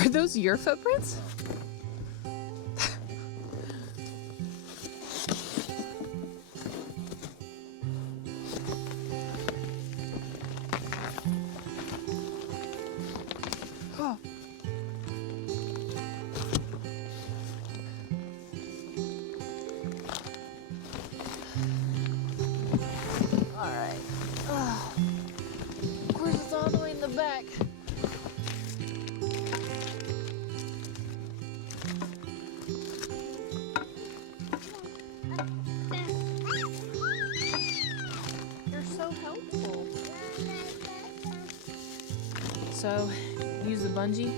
Are those your footprints? Oh. All right. Of course, it's all the way in the back. You're so helpful. So, use the bungee.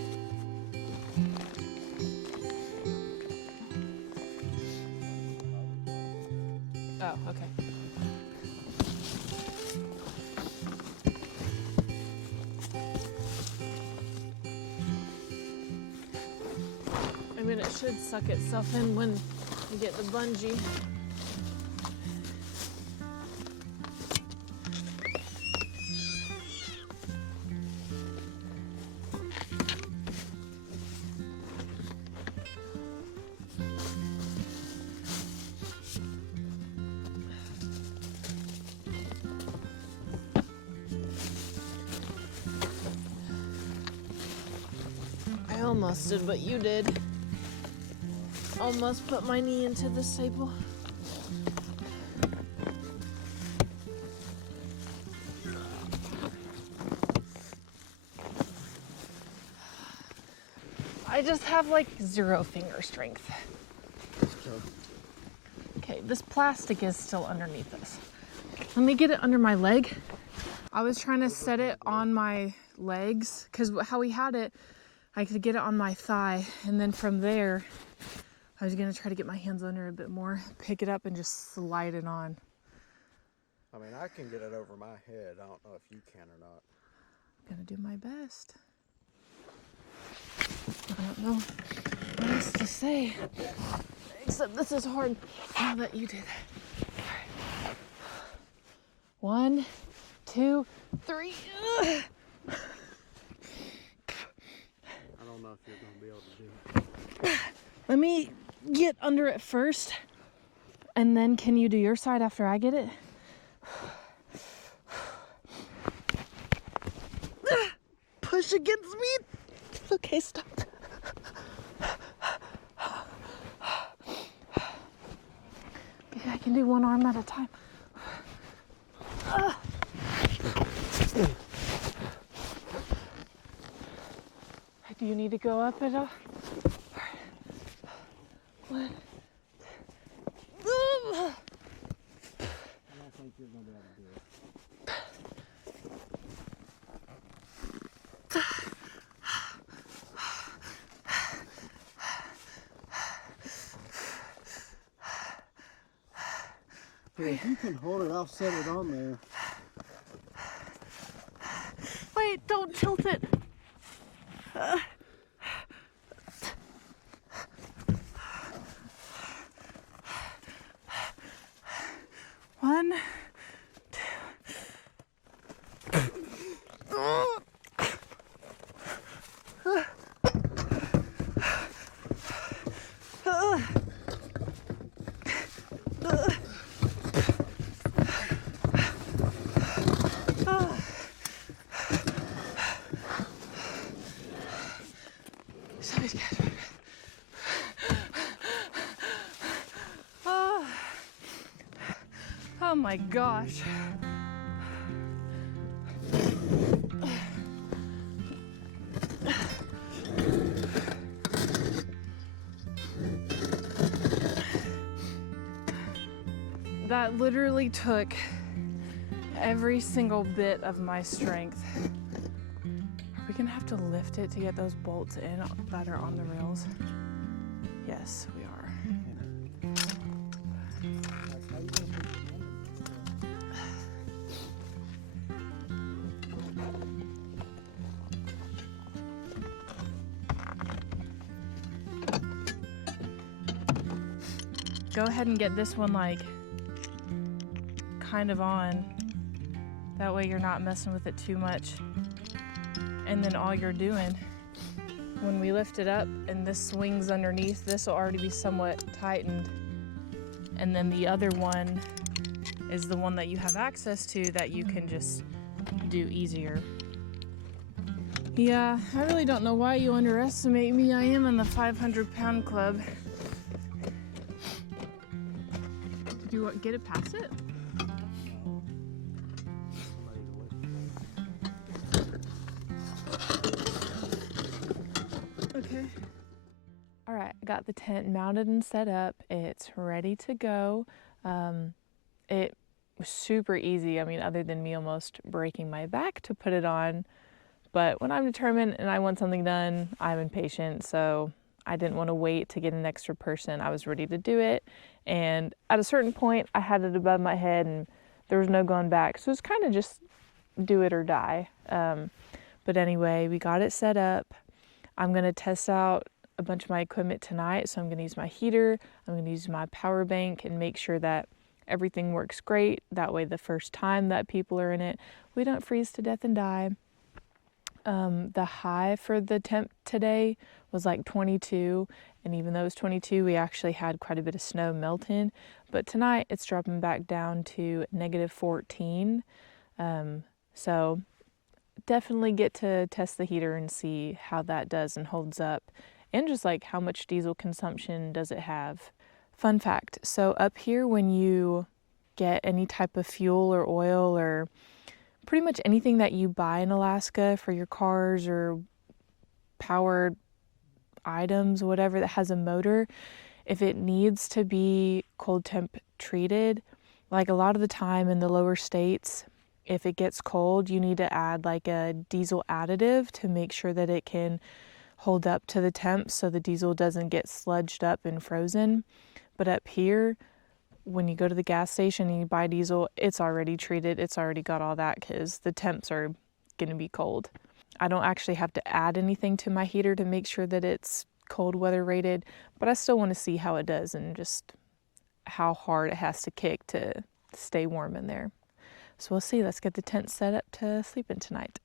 Oh, okay. I mean, it should suck itself in when you get the bungee. I almost did what you did. Almost put my knee into the staple. I just have like 0 finger strength. Okay, this plastic is still underneath us. Let me get it under my leg. I was trying to set it on my legs because how we had it, I could get it on my thigh, and then from there, I was gonna try to get my hands under a bit more, pick it up, and just slide it on. I mean, I can get it over my head. I don't know if you can or not. I'm gonna do my best. I don't know what else to say, except this is hard. I'll let you do that. All right. 1, 2, 3. Ugh. I don't know if you're going to be able to do it. Let me get under it first, and then can you do your side after I get it? Push against me. Okay, stop. Maybe I can do one arm at a time. Do you need to go up at all? One. I don't think you're going to be able to do it. Here, if you can hold it, I'll set it on there. Wait, don't tilt it. One, 2. Oh my gosh. That literally took every single bit of my strength. Are we gonna have to lift it to get those bolts in that are on the rails? Yes, we are. Go ahead and get this one like kind of on. That way you're not messing with it too much. And then all you're doing when we lift it up and this swings underneath, this will already be somewhat tightened. And then the other one is the one that you have access to that you can just do easier. Yeah, I really don't know why you underestimate me. I am in the 500-pound club. Did you get it past it? Okay. All right, I got the tent mounted and set up. It's ready to go. It was super easy. I mean, other than me almost breaking my back to put it on. But when I'm determined and I want something done, I'm impatient. So I didn't want to wait to get an extra person. I was ready to do it. And at a certain point, I had it above my head and there was no going back. So it's kind of just do it or die. But anyway, we got it set up. I'm going to test out a bunch of my equipment tonight. So I'm going to use my heater. I'm going to use my power bank and make sure that everything works great. That way, the first time that people are in it, we don't freeze to death and die. The high for the temp today was like 22. And even though it was 22, we actually had quite a bit of snow melting. But tonight it's dropping back down to -14. So definitely get to test the heater and see how that does and holds up. And just like how much diesel consumption does it have. Fun fact, so up here when you get any type of fuel or oil or pretty much anything that you buy in Alaska for your cars or powered items, whatever that has a motor, if it needs to be cold temp treated, like a lot of the time in the lower states, if it gets cold, you need to add like a diesel additive to make sure that it can hold up to the temp so the diesel doesn't get sludged up and frozen. But up here, when you go to the gas station and you buy diesel, it's already treated. It's already got all that because the temps are going to be cold. I don't actually have to add anything to my heater to make sure that it's cold weather rated, but I still want to see how it does and just how hard it has to kick to stay warm in there. So we'll see. Let's get the tent set up to sleep in tonight.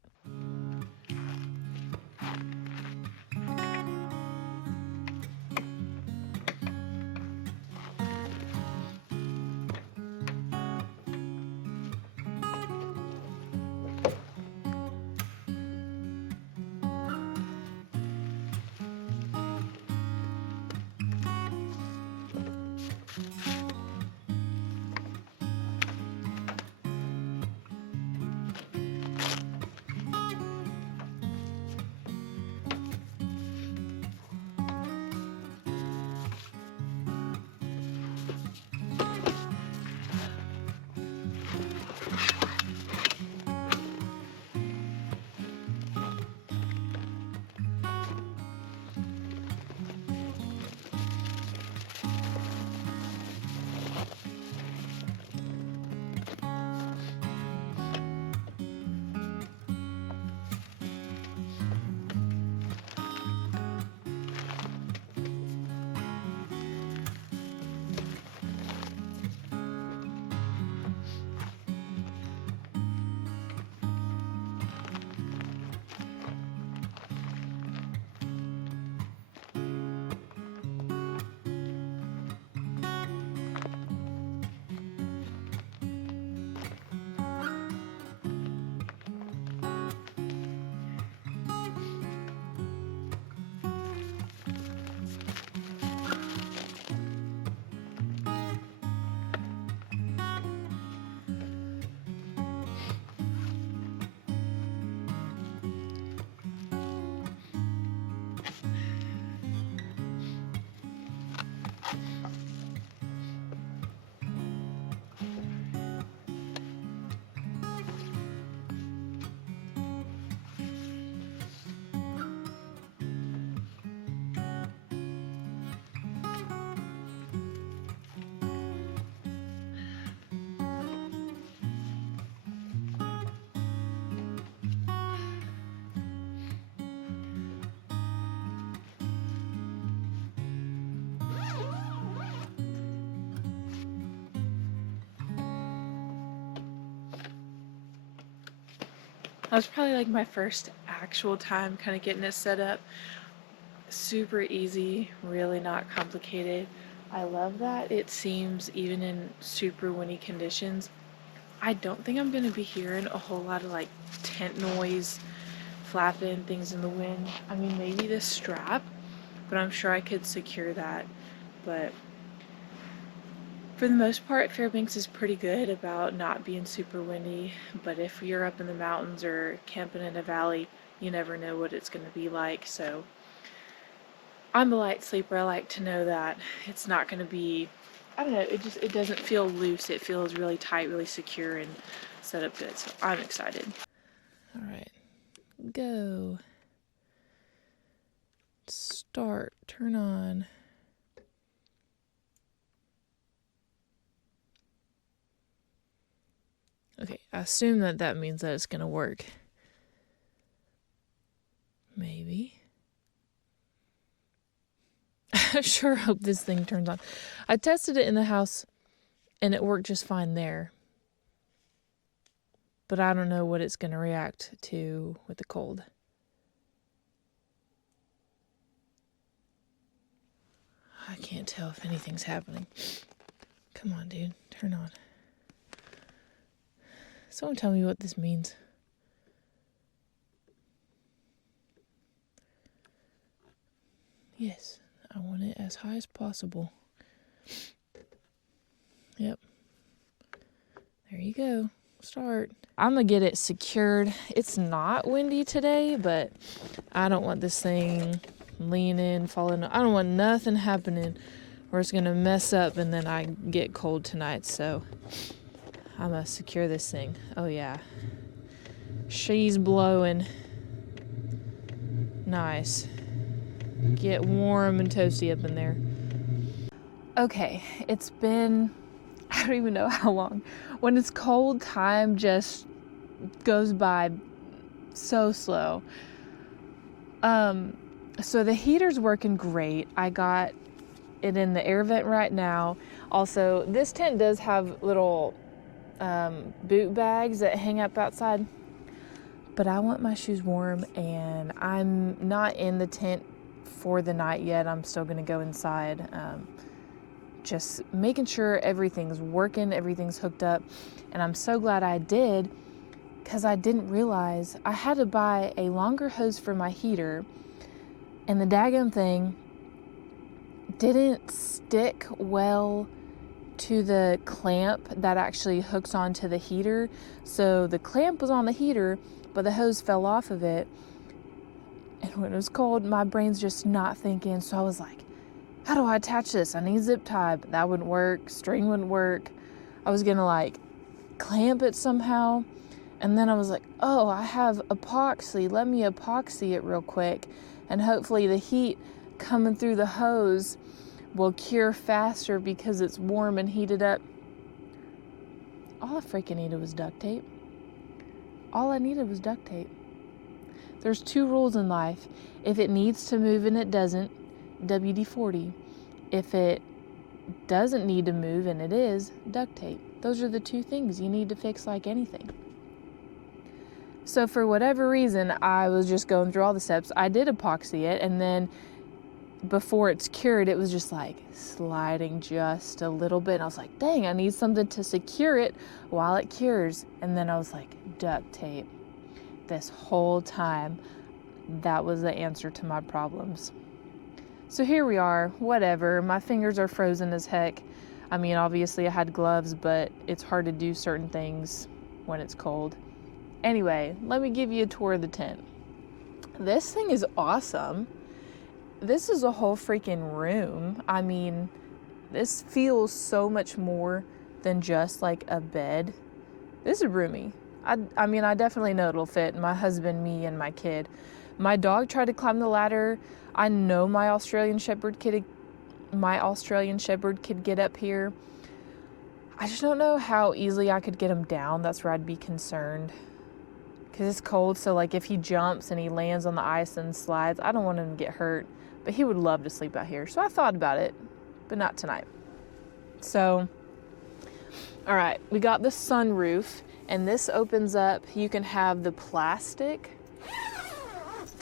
That was probably like my first actual time kind of getting it set up. super easy, really not complicated. I love that it seems even in super windy conditions, I don't think I'm gonna be hearing a whole lot of like tent noise, flapping, things in the wind. I mean, maybe this strap, but I'm sure I could secure that. But for the most part, Fairbanks is pretty good about not being super windy, but if you're up in the mountains or camping in a valley, you never know what it's going to be like. So I'm a light sleeper. I like to know that it's not going to be, I don't know, it doesn't feel loose. It feels really tight, really secure, and set up good. So I'm excited. All right, go. Start, turn on. Okay, I assume that means that it's going to work. Maybe. I sure hope this thing turns on. I tested it in the house and it worked just fine there. But I don't know what it's going to react to with the cold. I can't tell if anything's happening. Come on, dude. Turn on. Someone tell me what this means. Yes, I want it as high as possible. Yep. There you go. Start. I'm going to get it secured. It's not windy today, but I don't want this thing leaning, falling. I don't want nothing happening where it's going to mess up and then I get cold tonight. So I'm going to secure this thing. Oh, yeah. She's blowing. Nice. Get warm and toasty up in there. Okay, it's been, I don't even know how long. When it's cold, time just goes by so slow. So the heater's working great. I got it in the air vent right now. Also, this tent does have little boot bags that hang up outside. But I want my shoes warm, and I'm not in the tent for the night yet. I'm still going to go inside. Just making sure everything's working, everything's hooked up. And I'm so glad I did, because I didn't realize I had to buy a longer hose for my heater, and the daggum thing didn't stick well to the clamp that actually hooks onto the heater. So the clamp was on the heater, but the hose fell off of it. And when it was cold, my brain's just not thinking. So I was like, how do I attach this? I need zip tie, but that wouldn't work. String wouldn't work. I was gonna like clamp it somehow. And then I was like, oh, I have epoxy. Let me epoxy it real quick. And hopefully the heat coming through the hose will cure faster because it's warm and heated up. All I freaking needed was duct tape. All I needed was duct tape. There's 2 rules in life. If it needs to move and it doesn't, WD-40. If it doesn't need to move and it is, duct tape. Those are the 2 things you need to fix like anything. So for whatever reason, I was just going through all the steps. I did epoxy it, and then before it's cured, it was just like sliding just a little bit. And I was like, dang, I need something to secure it while it cures. And then I was like, duct tape. This whole time, that was the answer to my problems. So here we are, whatever. My fingers are frozen as heck. I mean, obviously I had gloves, but it's hard to do certain things when it's cold. Anyway, let me give you a tour of the tent. This thing is awesome. This is a whole freaking room. I mean, this feels so much more than just like a bed. This is roomy. I mean, I definitely know it'll fit my husband, me, and my kid. My dog tried to climb the ladder. I know my Australian Shepherd could get up here. I just don't know how easily I could get him down. That's where I'd be concerned. Because it's cold, so like if he jumps and he lands on the ice and slides, I don't want him to get hurt. But he would love to sleep out here. So I thought about it, but not tonight. So, all right, we got the sunroof, and this opens up. You can have the plastic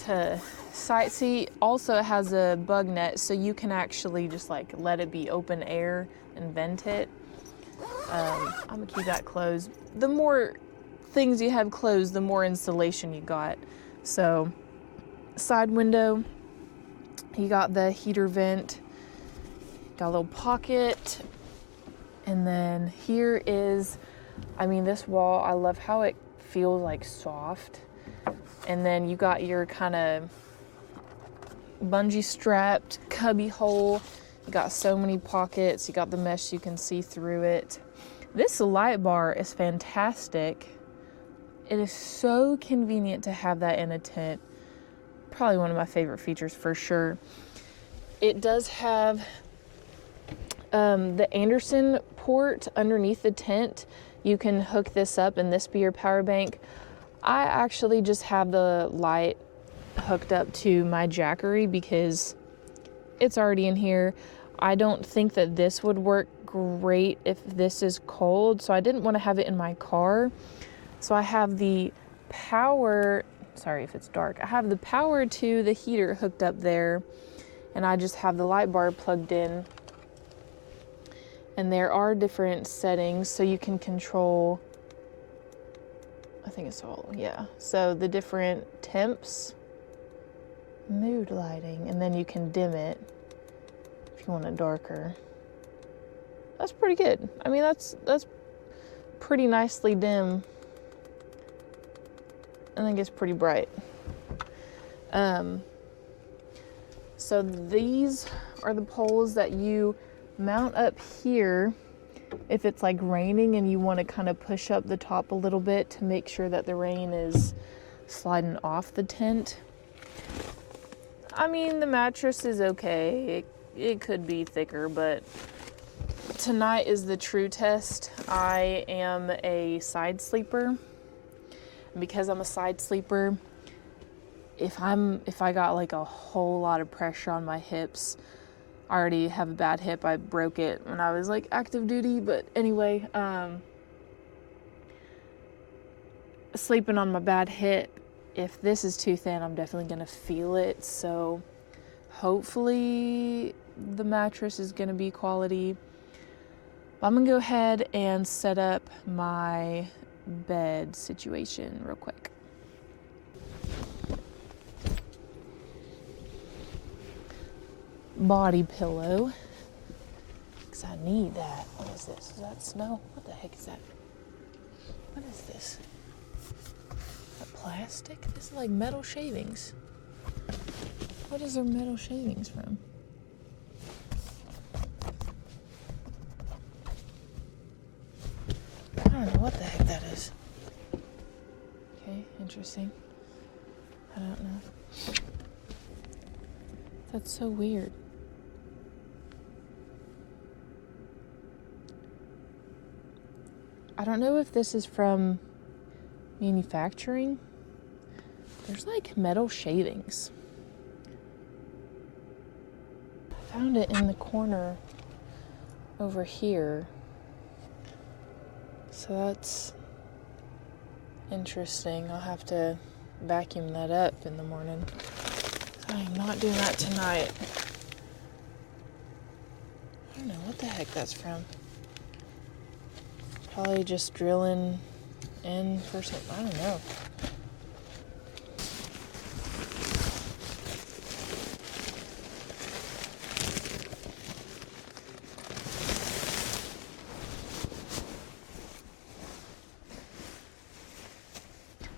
to side seat. Also, it has a bug net, so you can actually just like let it be open air and vent it. I'm gonna keep that closed. The more things you have closed, the more insulation you got. So, side window, you got the heater vent, got a little pocket, and then here is, I mean, this wall, I love how it feels like soft. And then you got your kind of bungee strapped cubby hole. You got so many pockets. You got the mesh, you can see through it. This light bar is fantastic. It is so convenient to have that in a tent. Probably one of my favorite features for sure. It does have the Anderson port underneath the tent. You can hook this up and this be your power bank. I actually just have the light hooked up to my Jackery because it's already in here. I don't think that this would work great if this is cold, so I didn't want to have it in my car. So I have the power, sorry if it's dark, I have the power to the heater hooked up there, and I just have the light bar plugged in. And there are different settings, so you can control, I think it's all, yeah. So the different temps, mood lighting, and then you can dim it if you want it darker. That's pretty good. I mean, that's pretty nicely dim. And then gets pretty bright. So these are the poles that you mount up here if it's like raining and you want to kind of push up the top a little bit to make sure that the rain is sliding off the tent. I mean, the mattress is okay. It could be thicker, but tonight is the true test. I am a side sleeper. Because I'm a side sleeper, if I got like a whole lot of pressure on my hips, I already have a bad hip. I broke it when I was like active duty, but anyway, sleeping on my bad hip, if this is too thin, I'm definitely gonna feel it. So hopefully the mattress is gonna be quality. I'm gonna go ahead and set up my bed situation real quick. Body pillow, because I need that. What is this? Is that snow? What the heck is that? What is this? Is that plastic? This is like metal shavings. What is there metal shavings from? I don't know what the heck that is. Okay, interesting. I don't know. That's so weird. I don't know if this is from manufacturing. There's like metal shavings. I found it in the corner over here. So that's interesting. I'll have to vacuum that up in the morning. I am not doing that tonight. I don't know what the heck that's from. Probably just drilling in for something. I don't know.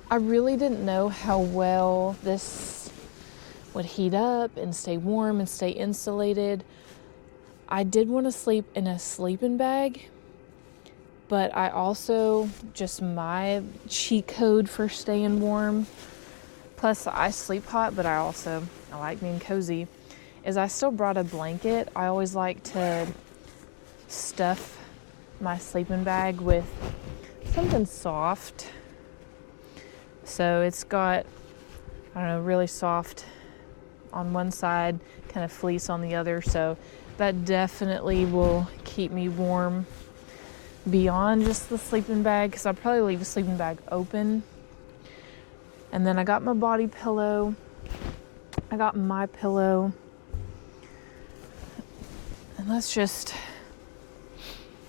I really didn't know how well this would heat up and stay warm and stay insulated. I did want to sleep in a sleeping bag, but I also, just my cheat code for staying warm, plus I sleep hot, but I like being cozy, is I still brought a blanket. I always like to stuff my sleeping bag with something soft. So it's got, I don't know, really soft on one side, kind of fleece on the other. So that definitely will keep me warm beyond just the sleeping bag, because I'll probably leave the sleeping bag open. And then I got my body pillow. I got my pillow. And let's just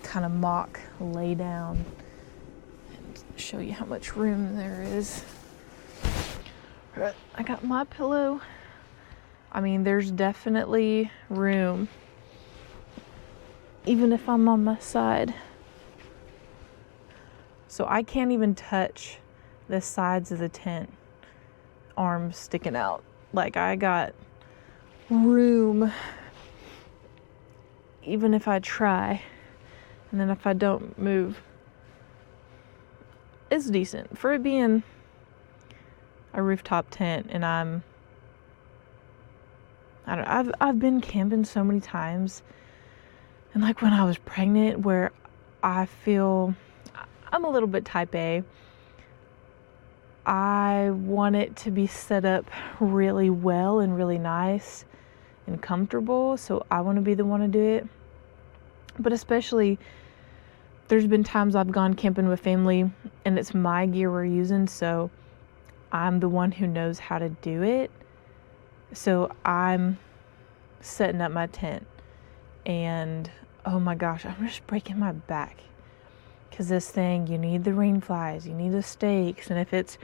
kind of mock lay down and show you how much room there is. I got my pillow. I mean, there's definitely room, even if I'm on my side. So I can't even touch the sides of the tent, arms sticking out. Like, I got room, even if I try. And then if I don't move, it's decent. For it being a rooftop tent, and I've been camping so many times, and like when I was pregnant, where I feel I'm a little bit type A. I want it to be set up really well and really nice and comfortable, so I want to be the one to do it. But especially, there's been times I've gone camping with family and it's my gear we're using, so I'm the one who knows how to do it. So I'm setting up my tent, and oh my gosh, I'm just breaking my back. Because this thing, you need the rain flies, you need the stakes, and if it's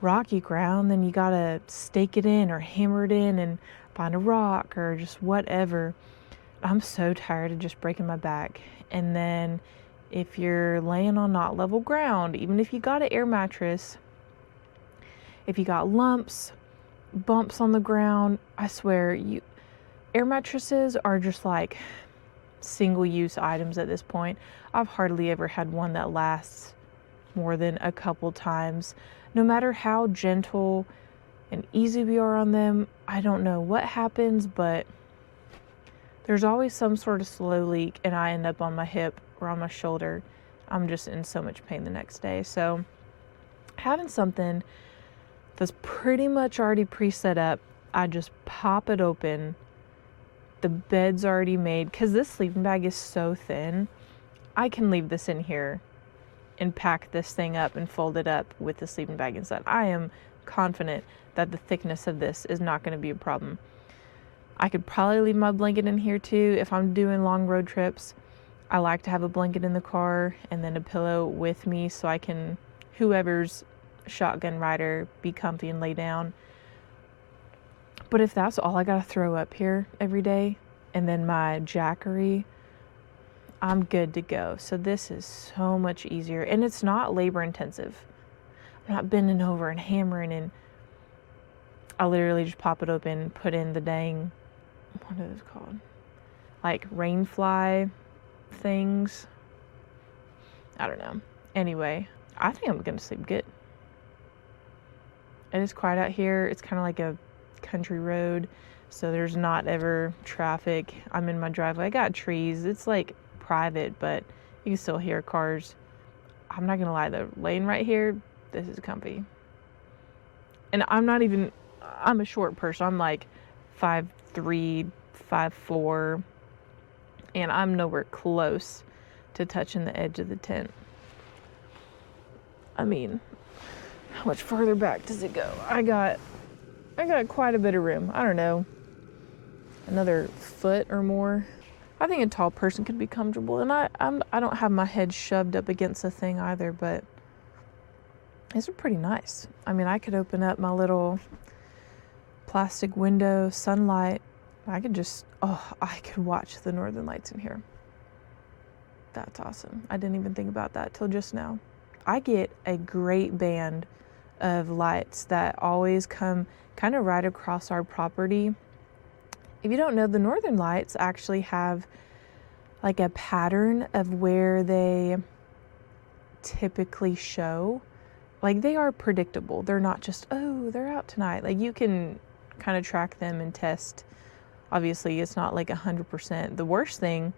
rocky ground, then you gotta stake it in or hammer it in and find a rock or just whatever. I'm so tired of just breaking my back. And then if you're laying on not level ground, even if you got an air mattress, if you got lumps, bumps on the ground, I swear, air mattresses are just like single-use items at this point. I've hardly ever had one that lasts more than a couple times. No matter how gentle and easy we are on them, I don't know what happens, but there's always some sort of slow leak and I end up on my hip or on my shoulder. I'm just in so much pain the next day. So having something that's pretty much already pre-set up, I just pop it open. The bed's already made, because this sleeping bag is so thin. I can leave this in here and pack this thing up and fold it up with the sleeping bag inside. I am confident that the thickness of this is not going to be a problem. I could probably leave my blanket in here too if I'm doing long road trips. I like to have a blanket in the car and then a pillow with me so I can, whoever's shotgun rider, be comfy and lay down. But if that's all I gotta throw up here every day, and then my jackery, I'm good to go. So this is so much easier, and it's not labor intensive. I'm not bending over and hammering, and I literally just pop it open, put in the dang, what are those called? Like rain fly things. I don't know. Anyway, I think I'm gonna sleep good. It is quiet out here. It's kind of like a country road, so there's not ever traffic. I'm in my driveway. I got trees. It's like private, but you can still hear cars. I'm not gonna lie, the lane right here, this is comfy. And I'm a short person. I'm like 5'3", 5'4", and I'm nowhere close to touching the edge of the tent. I mean, how much farther back does it go? I got quite a bit of room. I don't know, another foot or more. I think a tall person could be comfortable, and I don't have my head shoved up against the thing either, but these are pretty nice. I mean, I could open up my little plastic window, sunlight. I could watch the northern lights in here. That's awesome. I didn't even think about that till just now. I get a great band of lights that always come kind of right across our property. If you don't know, the northern lights actually have like a pattern of where they typically show. Like, they are predictable. They're not just, oh, they're out tonight. Like, you can kind of track them and test. Obviously, it's not like 100%. The worst thing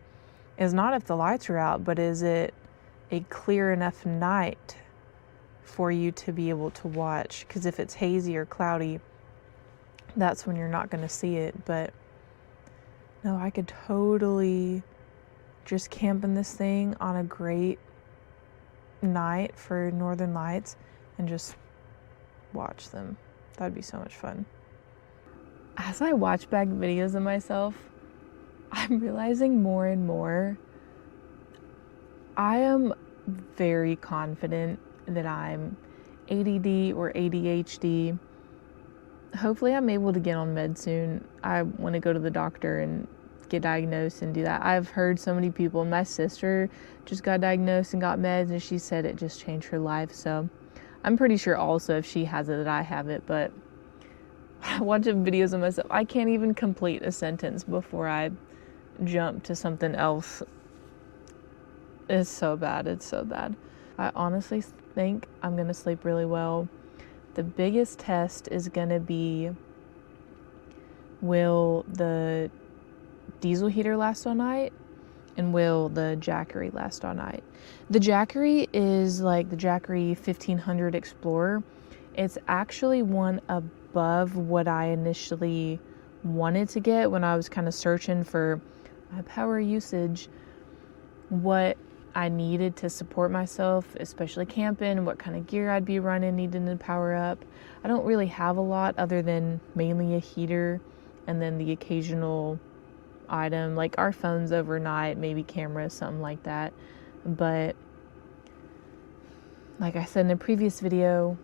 is not if the lights are out, but is it a clear enough night for you to be able to watch? Because if it's hazy or cloudy, that's when you're not going to see it. But no, I could totally just camp in this thing on a great night for northern lights and just watch them. That'd be so much fun. as I watch back videos of myself, I'm realizing more and more I am very confident that I'm ADD or ADHD. Hopefully I'm able to get on meds soon. I want to go to the doctor and get diagnosed and do that. I've heard so many people, my sister just got diagnosed and got meds, and she said it just changed her life. So I'm pretty sure also if she has it that I have it. But watching videos of myself, I can't even complete a sentence before I jump to something else. It's so bad. It's so bad. I honestly think I'm gonna sleep really well. The biggest test is gonna be, will the diesel heater last all night, and will the Jackery last all night? The Jackery is like the Jackery 1500 Explorer. It's actually one above what I initially wanted to get when I was kind of searching for my power usage, what I needed to support myself, especially camping, what kind of gear I'd be running, needing to power up. I don't really have a lot other than mainly a heater and then the occasional item like our phones overnight, maybe cameras, something like that. But like I said in a previous video,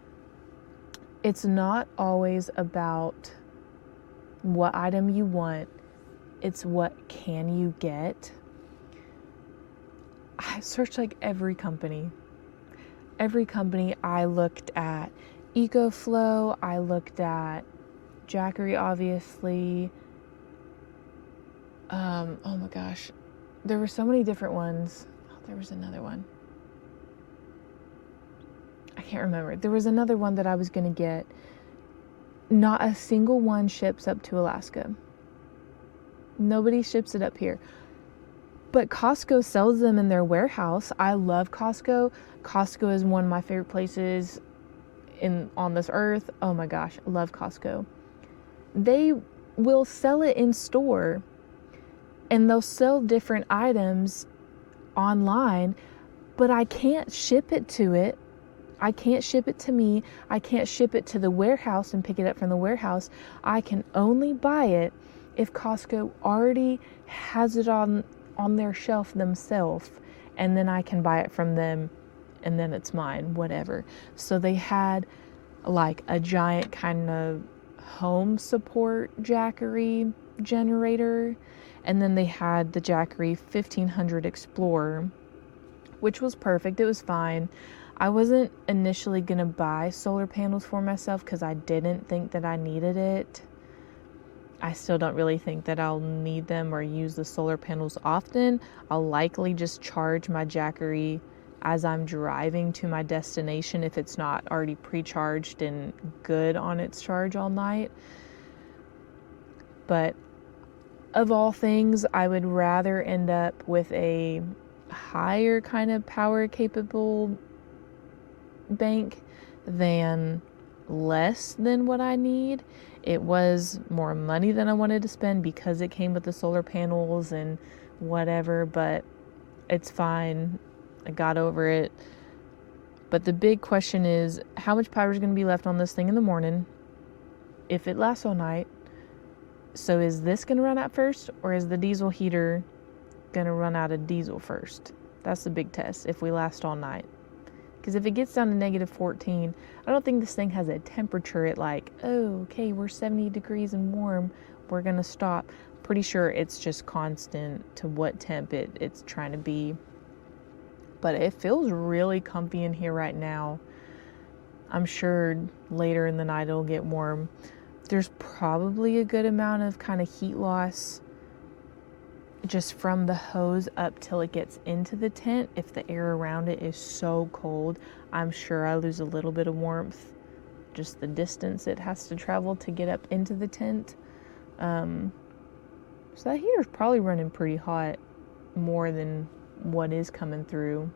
it's not always about what item you want, it's what can you get. I searched like every company. I looked at EcoFlow, I looked at Jackery, obviously. Oh my gosh, there were so many different ones. Oh, there was another one. I can't remember. There was another one that I was gonna get. Not a single one ships up to Alaska. Nobody ships it up here. But Costco sells them in their warehouse. I love Costco. Costco is one of my favorite places on this earth. Oh my gosh, I love Costco. They will sell it in store, and they'll sell different items online, but I can't ship it to it. I can't ship it to me. I can't ship it to the warehouse and pick it up from the warehouse. I can only buy it if Costco already has it on their shelf themselves, and then I can buy it from them, and then it's mine, whatever. So they had like a giant kind of home support Jackery generator, and then they had the Jackery 1500 Explorer, which was perfect. It was fine. I wasn't initially gonna buy solar panels for myself because I didn't think that I needed it. I still don't really think that I'll need them or use the solar panels often. I'll likely just charge my Jackery as I'm driving to my destination if it's not already pre-charged and good on its charge all night. But of all things, I would rather end up with a higher kind of power capable bank than less than what I need. It was more money than I wanted to spend because it came with the solar panels and whatever, but it's fine. I got over it. But the big question is, how much power is going to be left on this thing in the morning if it lasts all night? So is this going to run out first, or is the diesel heater going to run out of diesel first? That's the big test if we last all night. Because if it gets down to negative 14, I don't think this thing has a temperature at like, oh, okay, we're 70 degrees and warm, we're going to stop. Pretty sure it's just constant to what temp it's trying to be. But it feels really comfy in here right now. I'm sure later in the night it'll get warm. There's probably a good amount of kind of heat loss just from the hose up till it gets into the tent. If the air around it is so cold, I'm sure I lose a little bit of warmth, just the distance it has to travel to get up into the tent. So that heater's probably running pretty hot, more than what is coming through.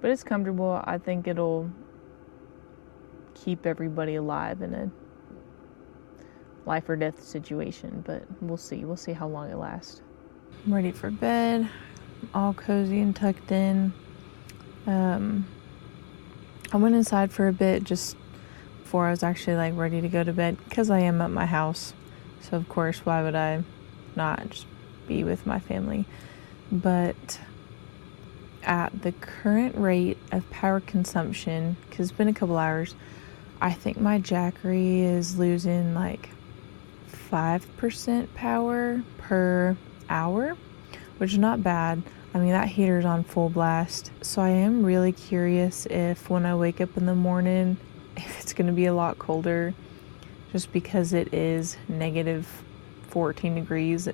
But it's comfortable. I think it'll keep everybody alive in a life or death situation, but we'll see. We'll see how long it lasts. I'm ready for bed, all cozy and tucked in. I went inside for a bit just before I was actually like ready to go to bed, because I am at my house. So of course, why would I not just be with my family? But at the current rate of power consumption, because it's been a couple hours, I think my Jackery is losing like 5% power per hour, which is not bad. I mean, that heater's on full blast. So I am really curious if when I wake up in the morning, if it's going to be a lot colder, just because it is negative 14 degrees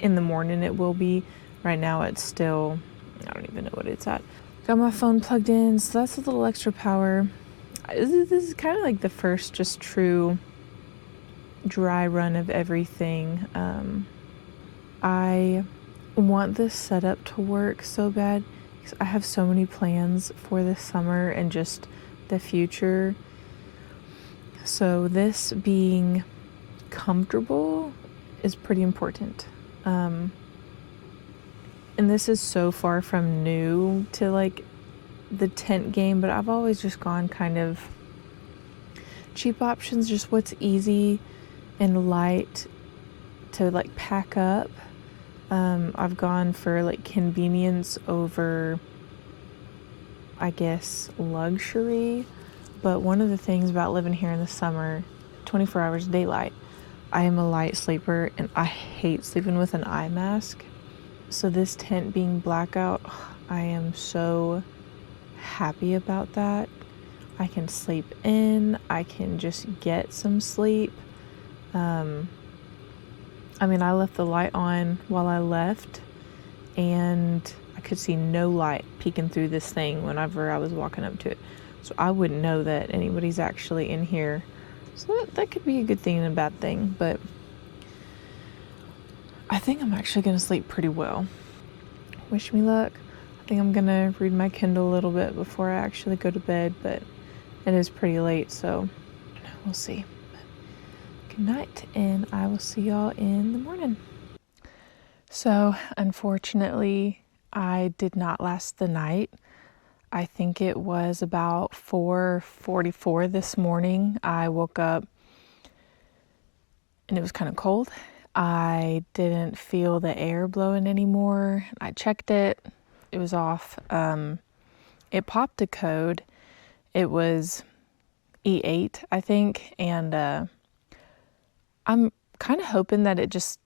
in the morning. It will be. Right now it's still, I don't even know what it's at. Got my phone plugged in, so that's a little extra power. This is kind of like the first just true dry run of everything. I want this setup to work so bad because I have so many plans for this summer and just the future. So this being comfortable is pretty important. And this is so far from new to like the tent game, but I've always just gone kind of cheap options, just what's easy and light to like pack up. I've gone for like convenience over, I guess, luxury. But one of the things about living here in the summer, 24 hours daylight, I am a light sleeper and I hate sleeping with an eye mask. So this tent being blackout, I am so happy about that. I can sleep in, I can just get some sleep. I mean, I left the light on while I left, and I could see no light peeking through this thing whenever I was walking up to it. So I wouldn't know that anybody's actually in here. So that could be a good thing and a bad thing, but I think I'm actually going to sleep pretty well. Wish me luck. I think I'm going to read my Kindle a little bit before I actually go to bed, but it is pretty late, so we'll see. Good night, and I will see y'all in the morning. So, unfortunately, I did not last the night. I think it was about 4:44 this morning. I woke up and it was kind of cold. I didn't feel the air blowing anymore. I checked it. It was off. It popped a code. It was E8, I think, and I'm kind of hoping that it just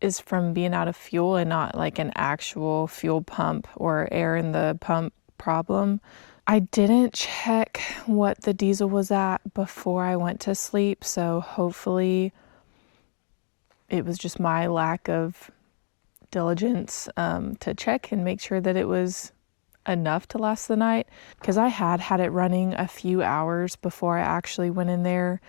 is from being out of fuel and not like an actual fuel pump or air in the pump problem. I didn't check what the diesel was at before I went to sleep, so hopefully it was just my lack of diligence to check and make sure that it was enough to last the night, because I had it running a few hours before I actually went in there.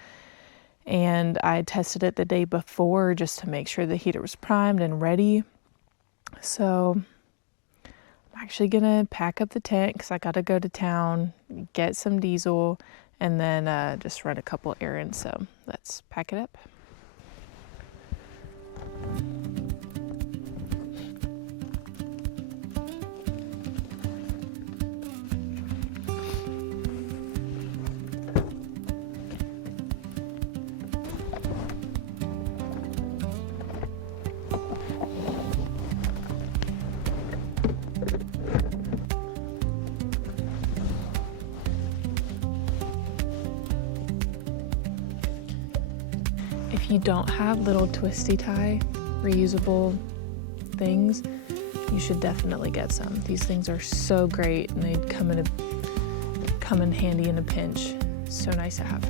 And I tested it the day before just to make sure the heater was primed and ready. So I'm actually going to pack up the tent because I got to go to town, get some diesel, and then just run a couple errands. So let's pack it up. If you don't have little twisty tie reusable things, you should definitely get some. These things are so great and they come in handy in a pinch. So nice to have.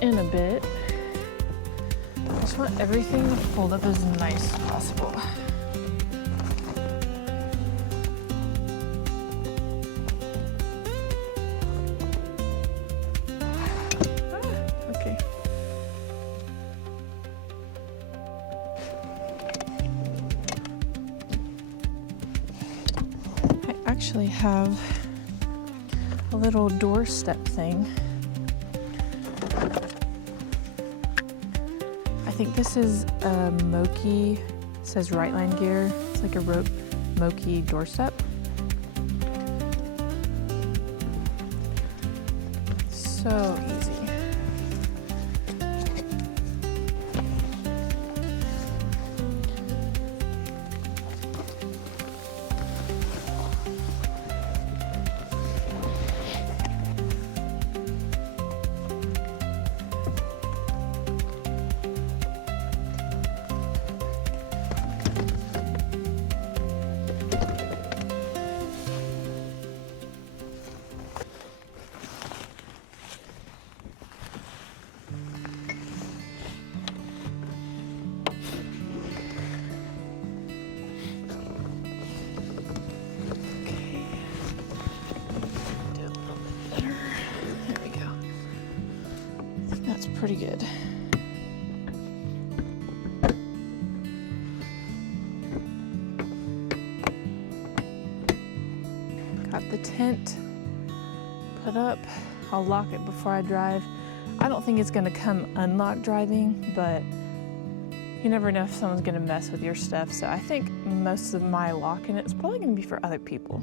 in a bit. I just want everything to fold up as nice as possible. Okay. I actually have a little doorstep thing. I think this is a Moki, it says Rightline Gear. It's like a Moki doorstep. So easy. Pretty good. Got the tent put up. I'll lock it before I drive. I don't think it's gonna come unlocked driving, but you never know if someone's gonna mess with your stuff. So I think most of my locking it is probably gonna be for other people.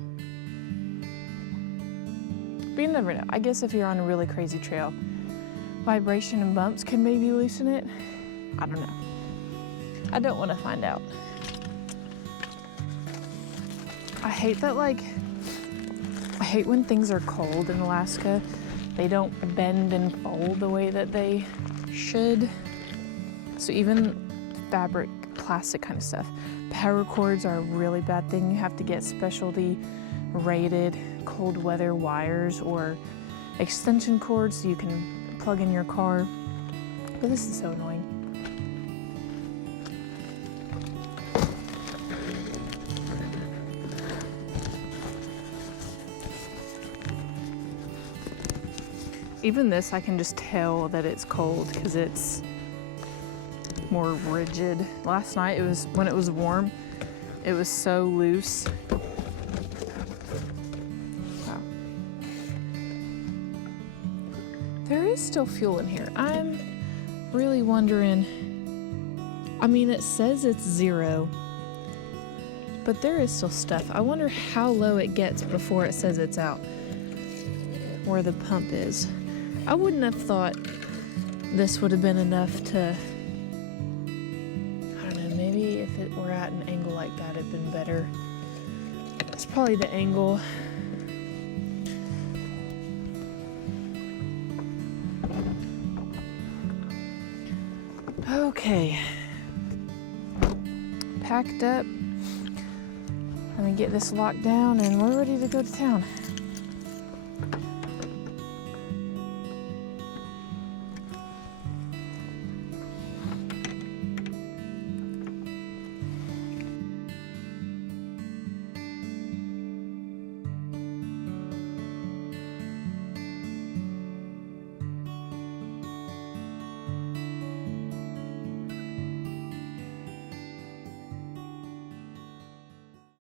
But you never know. I guess if you're on a really crazy trail, vibration and bumps can maybe loosen it. I don't know. I don't want to find out. I hate that, I hate when things are cold in Alaska. They don't bend and fold the way that they should. So even fabric, plastic kind of stuff. Power cords are a really bad thing. You have to get specialty rated cold weather wires or extension cords so you can plug in your car. But this is so annoying. Even this, I can just tell that it's cold because it's more rigid. Last night, when it was warm, it was so loose. Wow. There is still fuel in here. I'm really wondering, I mean, it says it's 0, but there is still stuff. I wonder how low it gets before it says it's out, where the pump is. I wouldn't have thought this would have been enough to, I don't know, maybe if it were at an angle like that, it'd been better. It's probably the angle. Okay, packed up. Let me get this locked down and we're ready to go to town.